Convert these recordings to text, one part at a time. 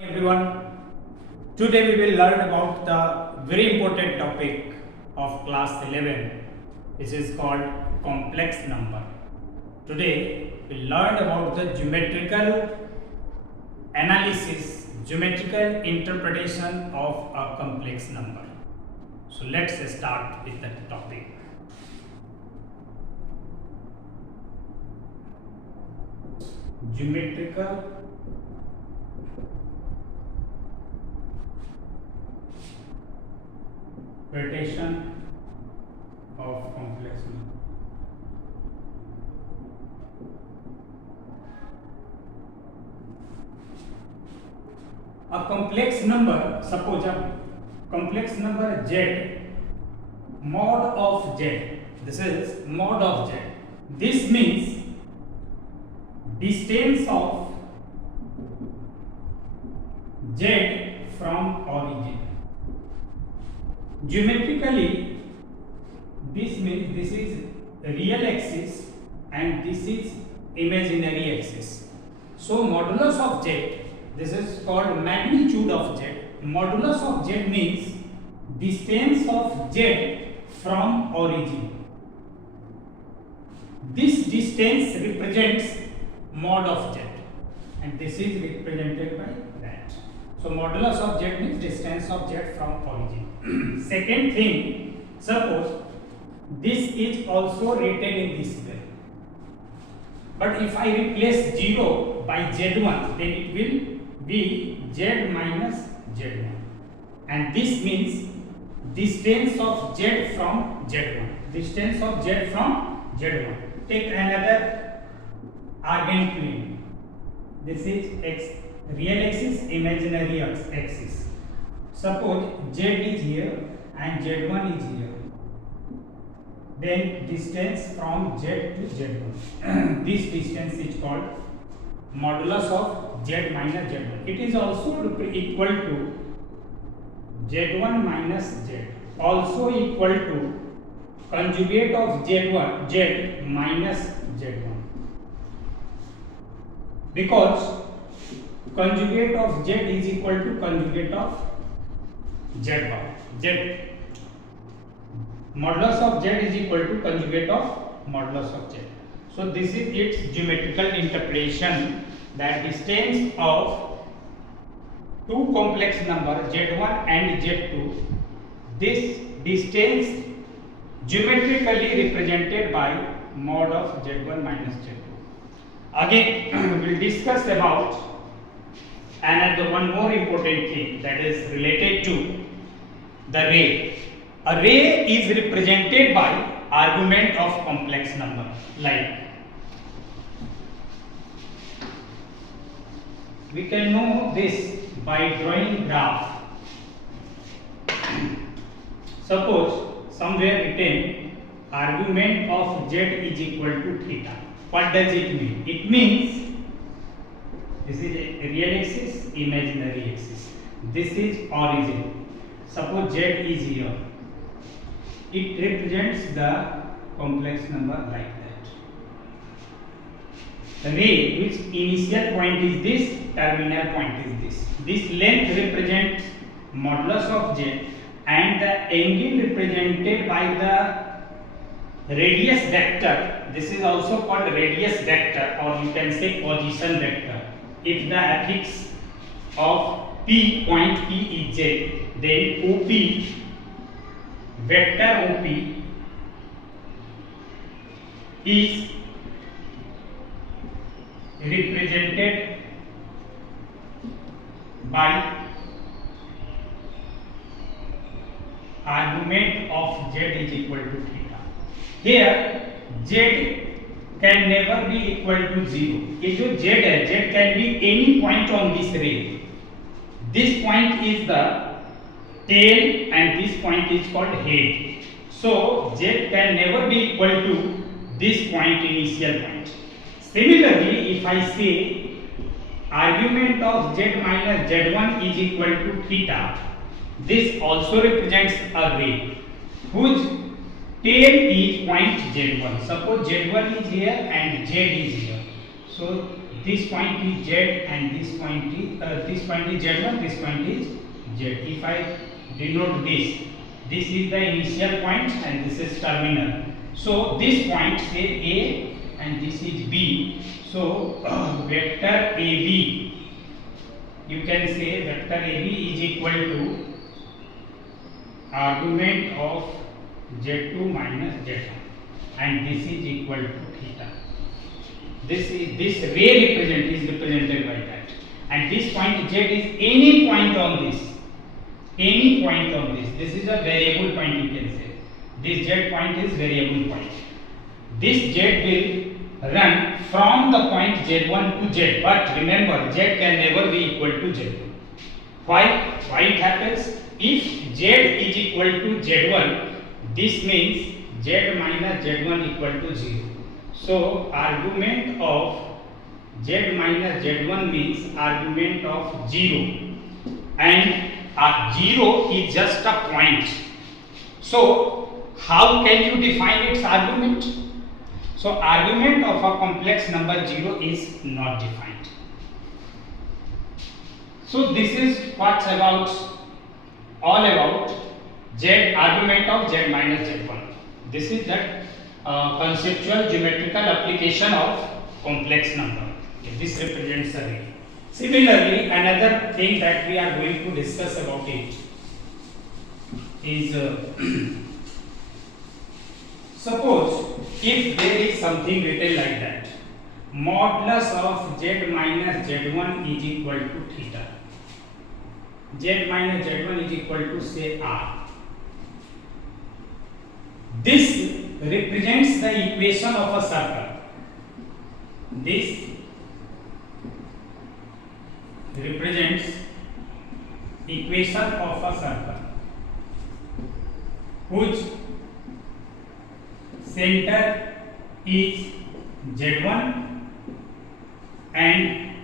Everyone, today we will learn about the very important topic of class 11, which is called complex number. Today we learn about the geometrical analysis, geometrical interpretation of a complex number. So let's start with the topic. Geometrical interpretation of complex number. A complex number, suppose a complex number z, mod of z. This is mod of z. This means distance of z from origin. Geometrically, this means this is real axis and this is imaginary axis. So modulus of z, this is called magnitude of z. Modulus of z means distance of z from origin. This distance represents mod of z and this is represented by that. So modulus of z means distance of z from origin. Second thing, suppose this is also written in this way, but if I replace 0 by z1, then it will be z minus z1, and this means distance of z from z1. Distance of z from z1. Take another Argand plane. This is x, real axis, imaginary axis. Suppose z is here and z1 is here. Then distance from z to z1. This distance is called modulus of z minus z1. It is also equal to z1 minus z. Also equal to conjugate of z1, z minus z1. Because conjugate of z is equal to conjugate of z1. Z modulus of z is equal to conjugate of modulus of z. So this is its geometrical interpretation, that distance of two complex numbers z1 and z2. This distance geometrically represented by mod of z1 minus z2. Again, we will discuss about another one more important thing, that is related to the ray. A ray is represented by argument of complex number, like we can know this by drawing graph. Suppose somewhere written argument of z is equal to theta. What does it mean? It means this is a real axis, imaginary axis. This is origin. Suppose z is here. It represents the complex number like that. The ray, which initial point is this, terminal point is this. This length represents modulus of z, and the angle represented by the radius vector. This is also called radius vector, or you can say position vector. If the affix of P, point P is z, then OP, vector OP is represented by argument of z is equal to theta. Here z can never be equal to 0. ये जो z है, z can be any point on this ray. This point is the tail and this point is called head. So z can never be equal to this point, initial point. Similarly, if I say argument of z minus z1 is equal to theta, this also represents a ray whose tail is point z1. Suppose z1 is here and z is here. So this point is z and this point is z1, this point is z. If I denote this is the initial point and this is terminal. So this point say A and this is B. So vector AB, you can say vector AB is equal to argument of z2 minus z1, and this is equal to theta. This ray represented by that, and this point z is any point on this. This is a variable point, you can say. This z point is variable point. This z will run from the point z1 to z, but remember z can never be equal to z2. Why it happens? If z is equal to z1, this means z minus z1 equal to 0. So argument of z minus z1 means argument of 0, and 0 is just a point. So how can you define its argument? So argument of a complex number 0 is not defined. So this is what's all about z, argument of z minus z1. This is the conceptual geometrical application of complex number. Okay, this represents a ring. Similarly, another thing that we are going to discuss about it is suppose if there is something written like that, modulus of z minus z1 is equal to theta. Z minus z1 is equal to say r. This represents the equation of a circle. This represents equation of a circle whose center is z1 and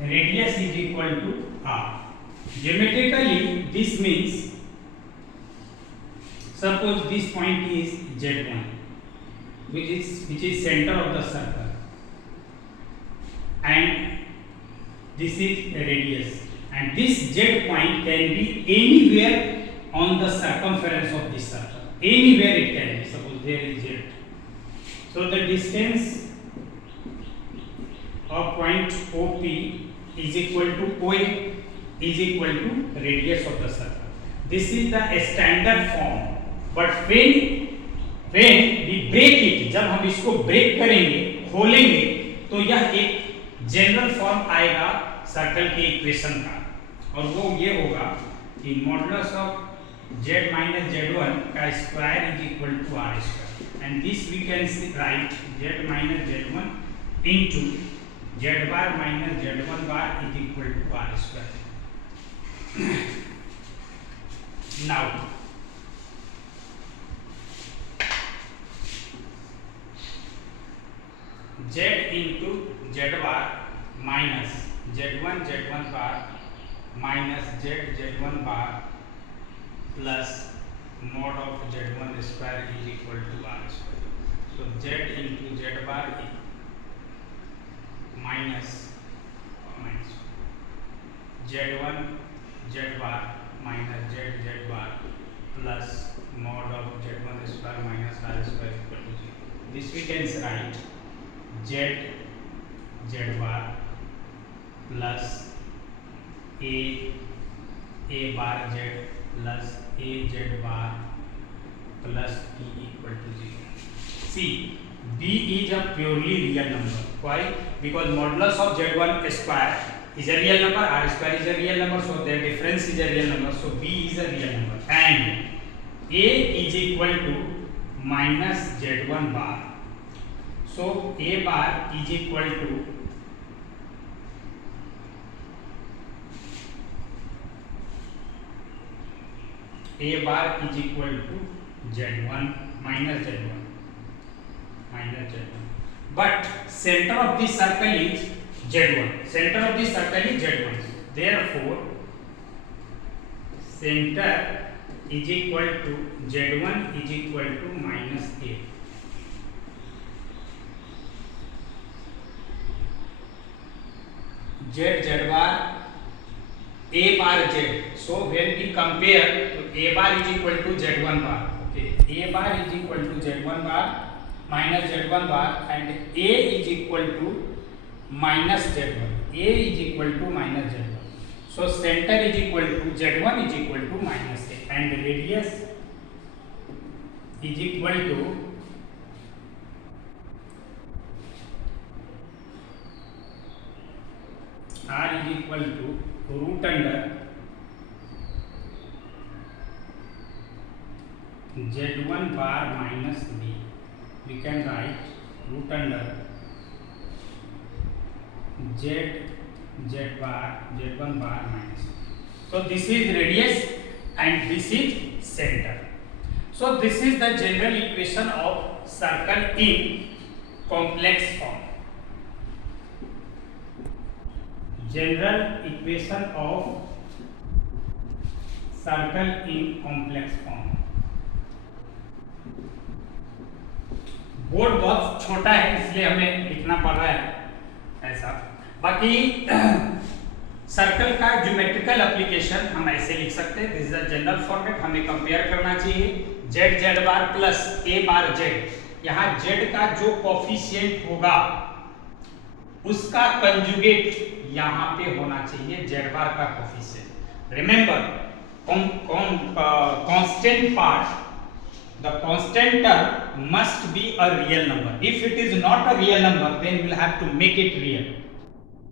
radius is equal to r. Geometrically, this means suppose this point is z1, which is center of the circle, and this is radius, and this z point can be anywhere on the circumference of this circle. Anywhere it can be. Suppose there is z. So the distance of point OP is equal to OA is equal to radius of the circle. This is the standard form. But when we break it, जब हम इसको break करेंगे, खोलेंगे, तो यह एक general form आएगा circle के इक्वेशन का, और वो ये होगा कि modulus of z minus z1 का square is equal to r square, and this we can write z minus z1 into z bar minus z1 bar is equal to r square. Now z into z bar minus z1 bar minus z1 bar plus mod of z1 square is equal to r square. So z into z bar minus z1 z bar minus z bar plus mod of z1 square minus r square equal to 0. This we can write z bar plus a bar z plus a z bar plus b equal to 0. See, b is a purely real number. Why? Because modulus of z1 square is a real number, r square is a real number, so their difference is a real number, so b is a real number, and a is equal to minus z1 bar. So a bar is equal to z1 minus z1 minus z1. But center of this circle is z1. Center of this circle is z1. Therefore, center is equal to z1 is equal to minus a. z bar a bar z. So when we compare, so a bar is equal to z1 bar. Okay, a bar is equal to z1 bar minus z1 bar, and a is equal to minus z1. A is equal to minus z1. So center is equal to z1 is equal to minus a, and radius is equal to r is equal to root under z1 bar minus b. We can write root under z bar z1 bar minus b. So this is radius and this is center. So this is the general equation of circle in complex form. General equation of circle in complex form. Board बहुत छोटा है इसलिए हमें लिखना पड़ रहा है ऐसा। बाकी सर्कल का ज्योमेट्रिकल एप्लीकेशन हम ऐसे लिख सकते हैं, this is the general format. हमें कंपेयर करना चाहिए जेड जेड बार प्लस ए बार जेड। यहाँ जेड का जो कोफिशिएंट होगा उसका कंजुगेट यहाँ पे होना चाहिए जेड बार का coefficient. Remember constant part, the constant term must be a real number. If it is not a real number, then we will have to make it real.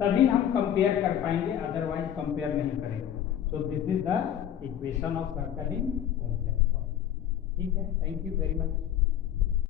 तभी हम कंपेयर कर पाएंगे, अदरवाइज कंपेयर नहीं करेंगे। So this is the equation of circle in complex form. ठीक है, thank you very much.